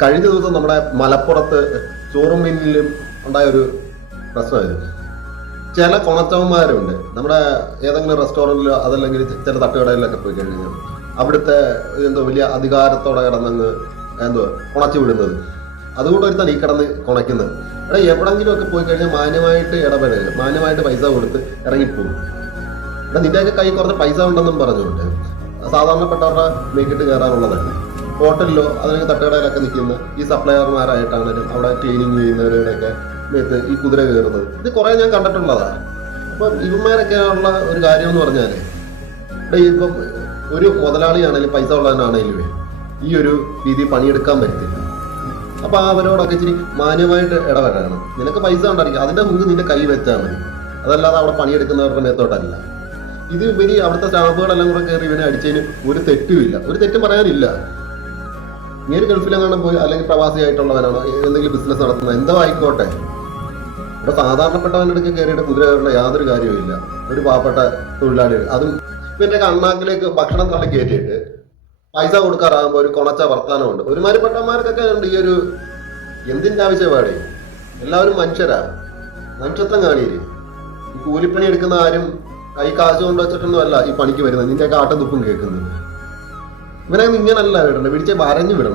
കഴിഞ്ഞ ദിവസം നമ്മുടെ മലപ്പുറത്ത് ചോറും മീനിലും ഉണ്ടായ ഒരു പ്രശ്നമായിരുന്നു. ചില കൊണച്ചവന്മാരുണ്ട് നമ്മുടെ ഏതെങ്കിലും റെസ്റ്റോറൻറ്റിലോ അതല്ലെങ്കിൽ ചില തട്ടുകടയിലൊക്കെ പോയി കഴിഞ്ഞാൽ അവിടുത്തെ എന്തോ വലിയ അധികാരത്തോടെ കിടന്നങ്ങ് എന്തോ കുണച്ചു വിടുന്നത്. അതുകൊണ്ട് ഒരുത്താണ് ഈ കിടന്ന് കുണയ്ക്കുന്നത്. ഇവിടെ എവിടെങ്കിലും ഒക്കെ പോയി കഴിഞ്ഞാൽ മാന്യമായിട്ട് ഇടപെടുക, മാന്യമായിട്ട് പൈസ കൊടുത്ത് ഇറങ്ങിപ്പോകും. ഇവിടെ നിന്റെയൊക്കെ കൈ കുറച്ച് പൈസ ഉണ്ടെന്നും പറഞ്ഞുകൊണ്ട് സാധാരണപ്പെട്ടവരുടെ മേക്കിട്ട് കയറാനുള്ളതല്ല. ഹോട്ടലിലോ അല്ലെങ്കിൽ തട്ടുകടയിലൊക്കെ നിൽക്കുന്ന ഈ സപ്ലയർമാരായിട്ടാണെങ്കിലും അവിടെ ക്ലീനിങ് ചെയ്യുന്നവരുടെയൊക്കെ മേത്ത് ഈ കുതിര കയറുന്നത് ഇത് കുറേ ഞാൻ കണ്ടിട്ടുള്ളതാണ്. അപ്പം ഇവന്മാരൊക്കെയുള്ള ഒരു കാര്യം എന്ന് പറഞ്ഞാൽ ഇവിടെ ഇപ്പം ഒരു മുതലാളിയാണെങ്കിലും പൈസ ഉള്ളവനാണെങ്കിലും ഈ ഒരു രീതി പണിയെടുക്കാൻ പറ്റില്ല. അപ്പം അവരോടൊക്കെ ഇച്ചിരി മാന്യമായിട്ട് ഇടപെടണം. നിനക്ക് പൈസ ഉണ്ടായിരിക്കും, അതിൻ്റെ മുമ്പ് നിന്റെ കൈ വെച്ചാൽ മതി, അതല്ലാതെ അവിടെ പണിയെടുക്കുന്നവരുടെ മേത്തോട്ടല്ല. ഇത് ഇവര് അവിടുത്തെ സ്റ്റാഫുകളെല്ലാം കൂടെ കയറി ഇവനെ അടിച്ചതിന് ഒരു തെറ്റുമില്ല, ഒരു തെറ്റും പറയാനില്ല. ഇങ്ങനെ ഗൾഫിലെങ്ങാനും പോയി അല്ലെങ്കിൽ പ്രവാസിയായിട്ടുള്ളവനാണോ എന്തെങ്കിലും ബിസിനസ് നടത്തുന്നത് എന്തോ ആയിക്കോട്ടെ, ഇവിടെ സാധാരണപ്പെട്ടവനടുക്ക് കയറിയിട്ട് കുതിര കയറുള്ള യാതൊരു കാര്യവുമില്ല. ഒരു പാവപ്പെട്ട തൊഴിലാളികൾ അതും ഇവന്റെ കണ്ണാക്കിലേക്ക് ഭക്ഷണം തള്ളി കയറ്റിയിട്ട് പൈസ കൊടുക്കാറാകുമ്പോൾ ഒരു കൊണച്ച വർത്താനമുണ്ട്. ഒരുമാതിരിപ്പെട്ടവന്മാർക്കൊക്കെ ഉണ്ട് ഈ ഒരു എന്തിൻ്റെ ആവശ്യപാടെ. എല്ലാവരും മനുഷ്യരാ, മനുഷ്യത്വം കാണിയില്ലേ. ഈ കൂലിപ്പണി എടുക്കുന്ന ആരും കൈ കാശ് കൊണ്ട് വെച്ചിട്ടൊന്നും അല്ല ഈ പണിക്ക് വരുന്നത്. നിന്റെ കാട്ടും തുപ്പും കേൾക്കുന്നത്. ഇവനെ ഇങ്ങനല്ല വിടണം, പിടിച്ച് വരഞ്ഞു വിടണം.